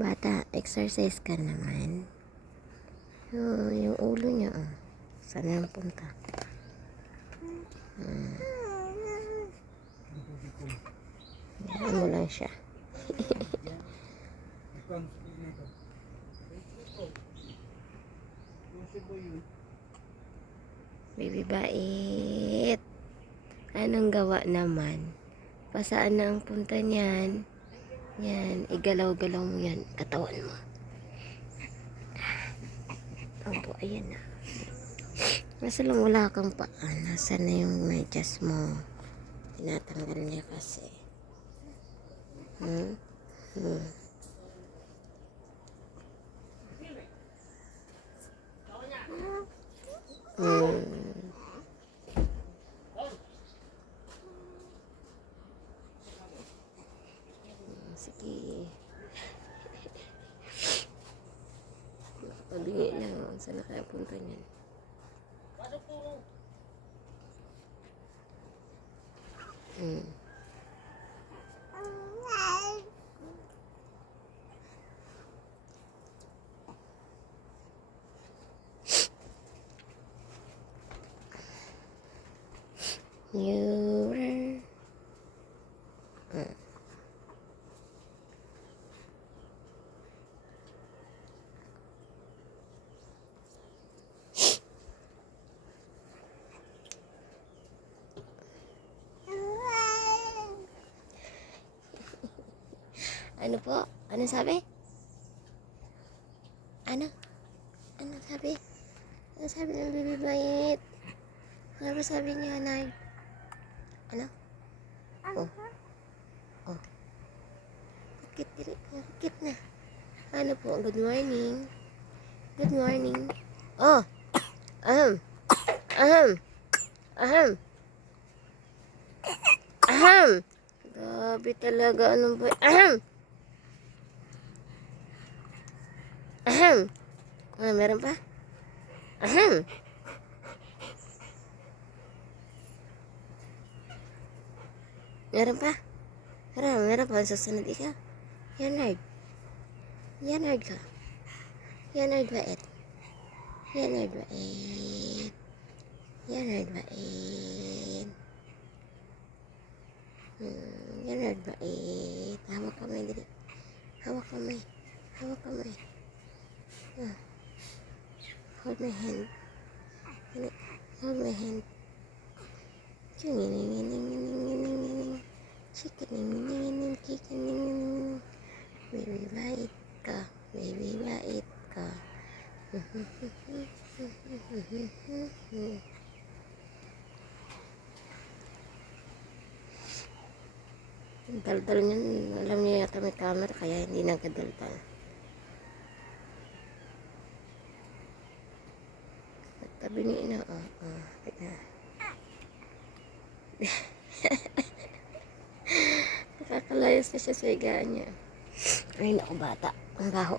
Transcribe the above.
Bata, exercise ka naman. Oh, yung ulo niya, oh. Saan na punta? Yan mo lang siya. Baby bait. Anong gawa naman? Pasaan na ang punta niyan? Yan, igalaw-galaw mo yan. Katawan mo. Opo, ayan na. Nasa lang wala kang paa. Nasa na yung medyas mo? Tinatanggal niya kasi. Hmm? Hmm. Sige. Pabingi lang. Saan na kaya punta niyan? You're ano po? Ano sabi? Ano? Ano sabi? Ano sabi ng baby bait? Ano ba sabi niya, Nay? Ano? Oh. Oh. Kit na. Ano po? Good morning. Good morning. Oh. Aham. Aham. Aham. Aham. Grabe talaga. Ano ba? Aham. Aham. Ano, meron pa? Aham. Meron pa? Meron pa. Susunod ikaw. Yanard. Yanard ka. Yanard bait. Yanard bait. Yanard bait. Yanard bait. Hawak kamay dali. Hawak kamay. Hawak kamay. Hold my hand. Hold my hand. Baby bait ka. Baby bait ka. Daldal niyan. Alam niya yata may camera kaya hindi nagkadaldal. Tabi ni ina. Tignan. Nakakalayas na siya sa higaan niya. Ay naku bata. Ang baho.